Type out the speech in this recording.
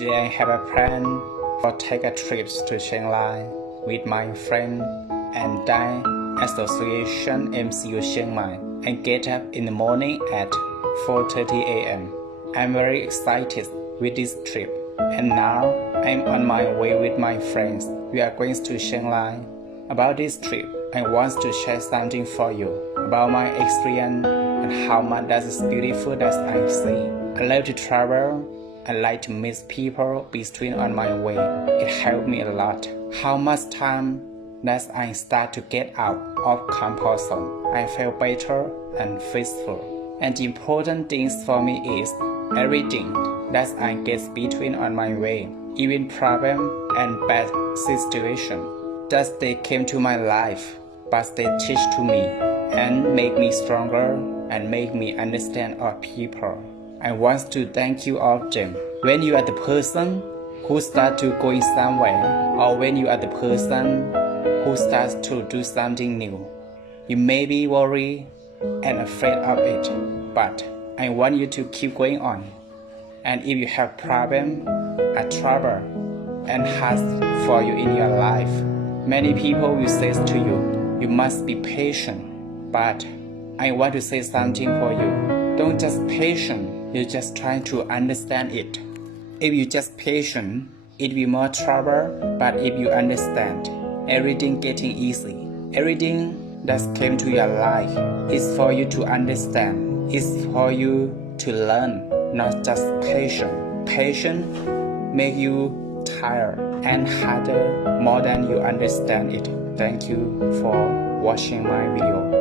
Today I have a plan for take a trip to Chiang Mai with my friend and Dai Association MCU Chiang Mai and get up in the morning at 4:30 a.m. I'm very excited with this trip and now I'm on my way with my friends. We are going to Chiang Mai. About this trip, I want to share something for you about my experience and how much that is beautiful that I see. I love to travel. I like to meet people between on my way. It helped me a lot. How much time that I start to get out of comfort zone, I feel better and peaceful. And the important things for me is everything that I get between on my way, even problem and bad situation, that they came to my life, but they teach to me and make me stronger and make me understand our people. I want to thank you all of them. When you are the person who start to going somewhere, or when you are the person who starts to do something new, you may be worried and afraid of it, but I want you to keep going on. And if you have problem, a trouble, and hard for you in your life, many people will say to you, you must be patient. But I want to say something for you. Don't just patient, you just try to understand it. If you just patient, it will be more trouble, but if you understand, everything getting easy. Everything that came to your life is for you to understand. It's for you to learn, not just patient. Patient make you tired and harder more than you understand it. Thank you for watching my video.